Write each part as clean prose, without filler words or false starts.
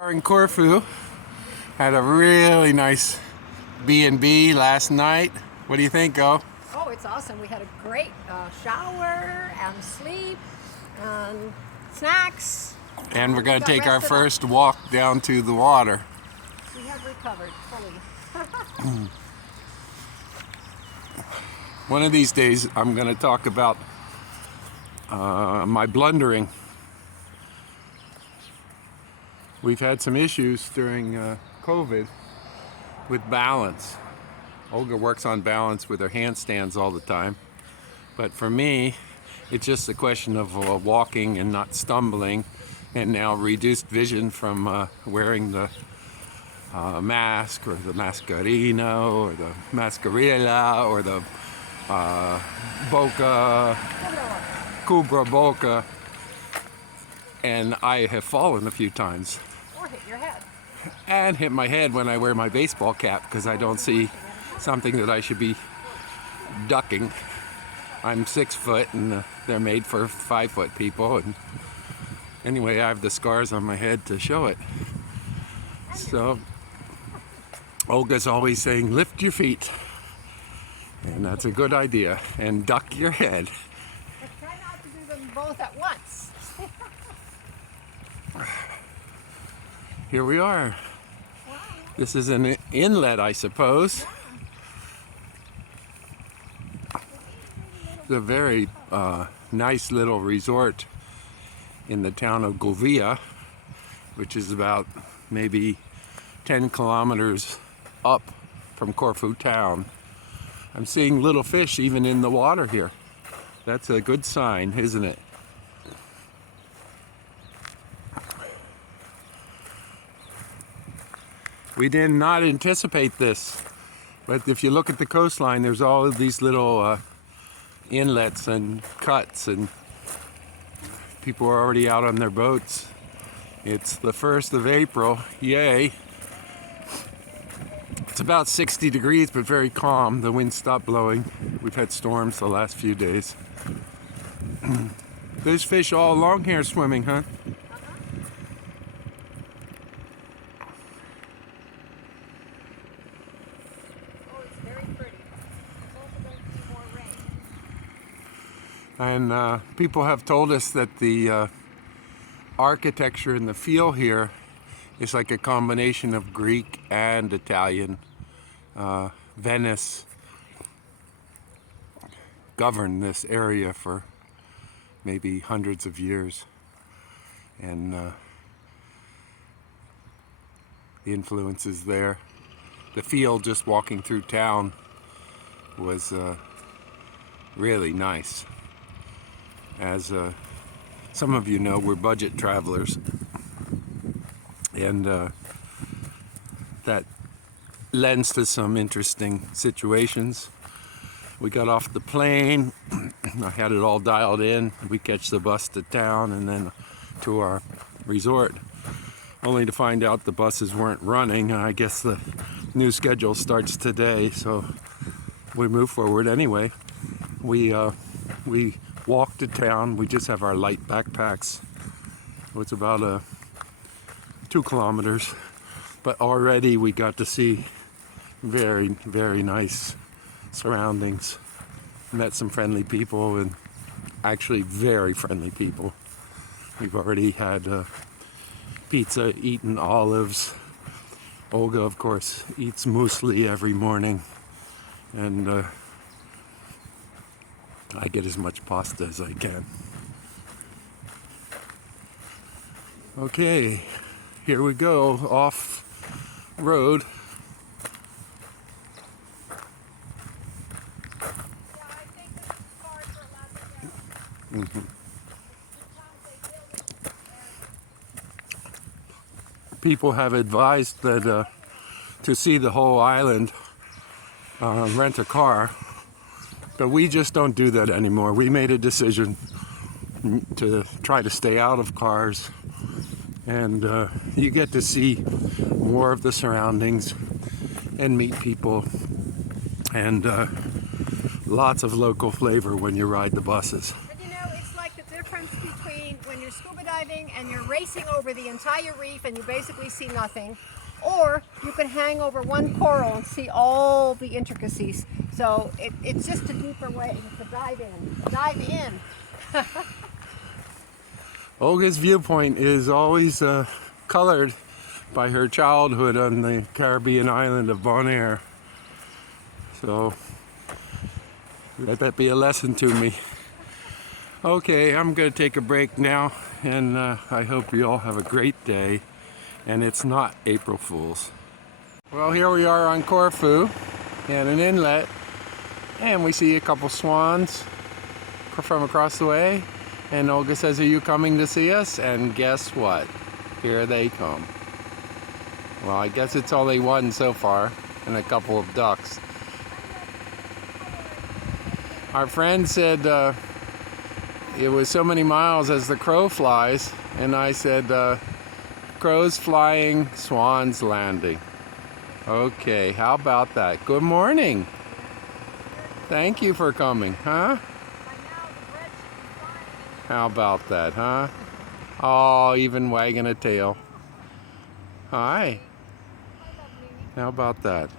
We're in Corfu. Had a really nice B&B last night. What do you think, Go? Oh, it's awesome. We had a great shower and sleep and snacks. And we're going to take our first walk down to the water. We have recovered fully. One of these days, I'm going to talk about my blundering. We've had some issues during COVID with balance. Olga works on balance with her handstands all the time. But for me, it's just a question of walking and not stumbling, and now reduced vision from wearing the mask or the mascarino or the mascarilla or the boca, cubra boca. And I have fallen a few times. Or hit your head. And hit my head when I wear my baseball cap because I don't see something that I should be ducking. I'm 6 foot and they're made for 5 foot people. And anyway, I have the scars on my head to show it. So Olga's always saying, lift your feet. And that's a good idea. And duck your head. But try not to do them both at once. Here we are. This is an inlet, I suppose. It's a very nice little resort in the town of Govia, which is about maybe 10 kilometers up from Corfu Town. I'm seeing little fish even in the water here. That's a good sign, isn't it? We did not anticipate this, but if you look at the coastline, there's all of these little inlets and cuts, and people are already out on their boats. It's the 1st of April, yay. It's about 60 degrees, but very calm. The wind stopped blowing. We've had storms the last few days. There's fish all along here swimming, huh? And people have told us that the architecture and the feel here is like a combination of Greek and Italian. Venice governed this area for maybe hundreds of years. And the influence is there. The feel just walking through town was really nice. As some of you know, we're budget travelers, and that lends to some interesting situations. We got off the plane, I had it all dialed in. We catch the bus to town and then to our resort, only to find out the buses weren't running. I guess the new schedule starts today, so we move forward anyway. We walk to town. We just have our light backpacks. It's about 2 kilometers, but already we got to see very, very nice surroundings. Met some friendly people, and actually very friendly people. We've already had pizza, eaten olives. Olga, of course, eats muesli every morning, and I get as much pasta as I can. Okay, here we go, off road. People have advised that to see the whole island, rent a car. But we just don't do that anymore. We made a decision to try to stay out of cars, and you get to see more of the surroundings and meet people, and lots of local flavor when you ride the buses. But you know, it's like the difference between when you you're scuba diving and you're racing over the entire reef and you basically see nothing. Or you can hang over one coral and see all the intricacies. So it's just a deeper way to dive in. Dive in. Olga's viewpoint is always colored by her childhood on the Caribbean island of Bonaire. So let that be a lesson to me. Okay, I'm going to take a break now, and I hope you all have a great day. And it's not April Fool's. Well, here we are on Corfu, and an inlet, and we see a couple swans from across the way. And Olga says, "Are you coming to see us?" And guess what? Here they come. Well, I guess it's only one so far, and a couple of ducks. Our friend said it was so many miles as the crow flies, and I said, crows flying, swans landing. Okay, how about that? Good morning. Thank you for coming, huh? How about that, huh? Oh, even wagging a tail. Hi. How about that?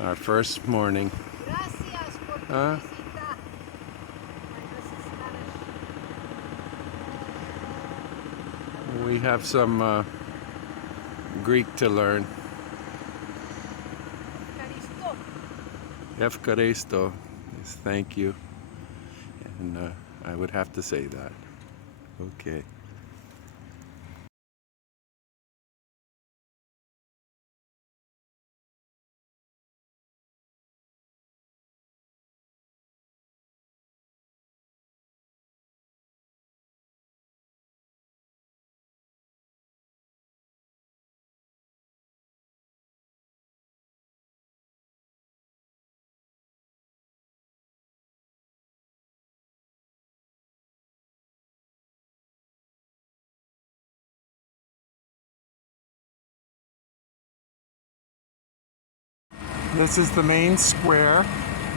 Our first morning. Huh? We have some Greek to learn. Efkaristo is thank you. And I would have to say that. Okay. This is the main square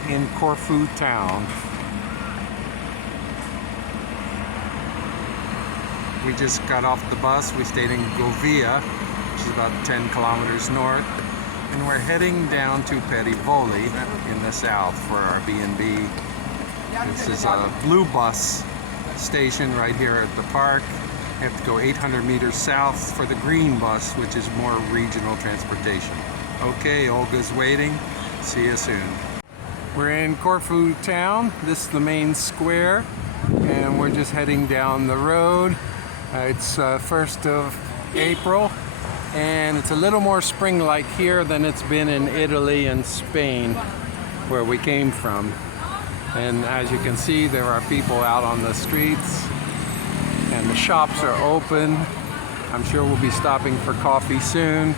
in Corfu Town. We just got off the bus. We stayed in Govia, which is about 10 kilometers north, and we're heading down to Perivoli in the south for our B&B. This is a blue bus station right here at the park. You have to go 800 meters south for the green bus, which is more regional transportation. Okay, Olga's waiting. See you soon. We're in Corfu Town. This is the main square, and we're just heading down the road. It's 1st of April, and it's a little more spring-like here than it's been in Italy and Spain, where we came from. And as you can see, there are people out on the streets, and the shops are open. I'm sure we'll be stopping for coffee soon.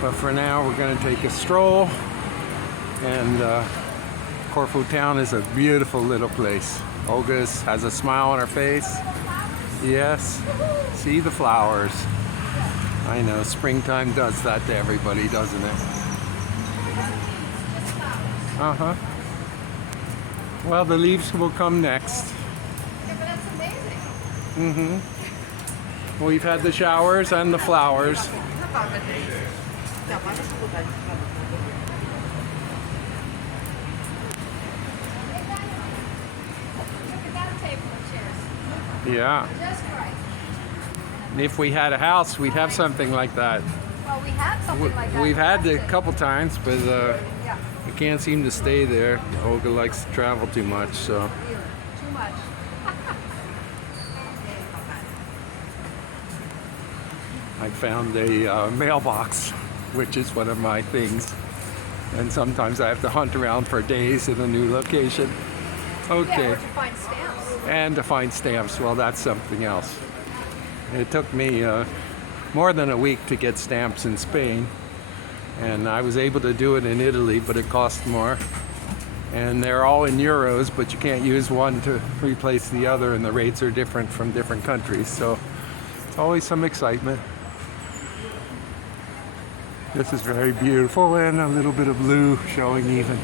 But for now, we're going to take a stroll, and Corfu Town is a beautiful little place. Olga has a smile on her face. Yes, see the flowers. I know, springtime does that to everybody, doesn't it? Uh-huh. Well, the leaves will come next. Yeah, but that's amazing. Mm-hmm. We've had the showers and the flowers. Yeah. Just right. If we had a house, we'd have something like that. Well, we had something like that. We've had it a Fantastic. couple times, but Yeah. we can't seem to stay there. Olga likes to travel too much, so. Too much. I found a mailbox, which is one of my things. And sometimes I have to hunt around for days in a new location. Yeah, Okay. or to find stamps. And to find stamps, well, that's something else. It took me more than a week to get stamps in Spain, and I was able to do it in Italy, but it cost more. And they're all in euros, but you can't use one to replace the other, and the rates are different from different countries, so it's always some excitement. This is very beautiful, and a little bit of blue showing even.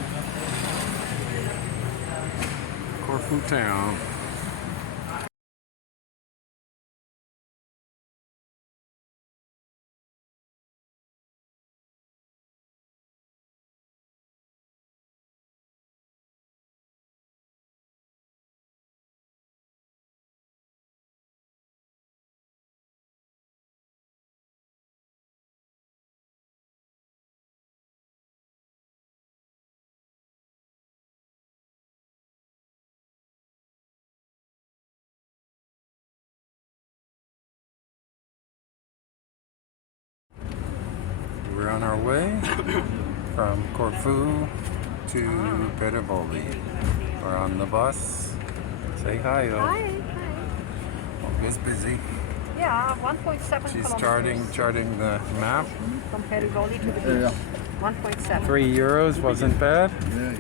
Corfu Town. on our way from Corfu to Perivoli. We're on the bus. Say hi, O. Hi. Olga's busy. Yeah, 1.7 She's kilometers charting the map. from Perivoli to the beach. 1.7. €3 wasn't bad. Yeah.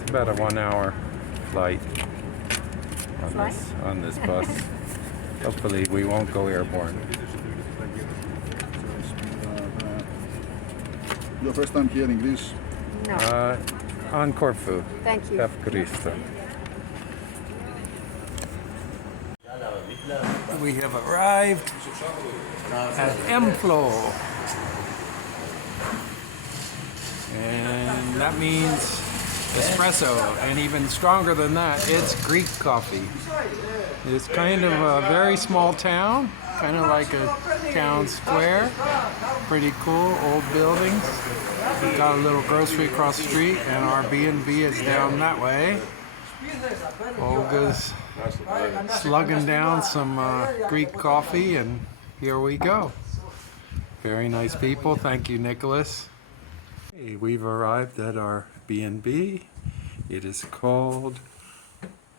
It's about a 1 hour flight on this bus. Hopefully we won't go airborne. Your first time here in Greece? No. On Corfu. Thank you. Have Cristo. We have arrived at Emplo. And that means espresso, and even stronger than that, it's Greek coffee. It's kind of a very small town, kind of like a town square. Pretty cool, old buildings. We've got a little grocery across the street, and our B&B is down that way. Olga's slugging down some Greek coffee, and here we go. Very nice people. Thank you, Nicholas. Hey, we've arrived at our B&B. It is called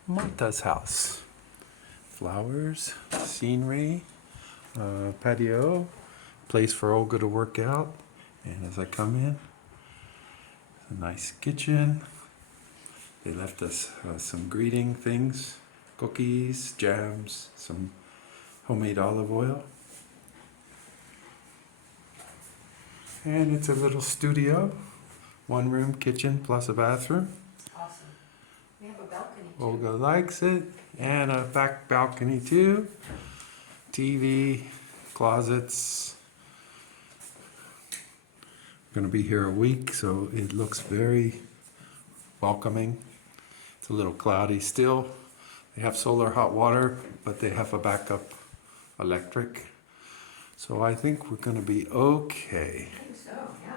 Marta's house. Flowers, scenery, patio, place for Olga to work out. And as I come in, a nice kitchen. They left us some greeting things, cookies, jams, some homemade olive oil. And it's a little studio, 1 room kitchen plus a bathroom. Awesome. We have a balcony. Olga likes it, and a back balcony too. TV, closets. We're going to be here a week, so it looks very welcoming. It's a little cloudy still. They have solar hot water, but they have a backup electric. So I think we're going to be okay. I think so, yeah.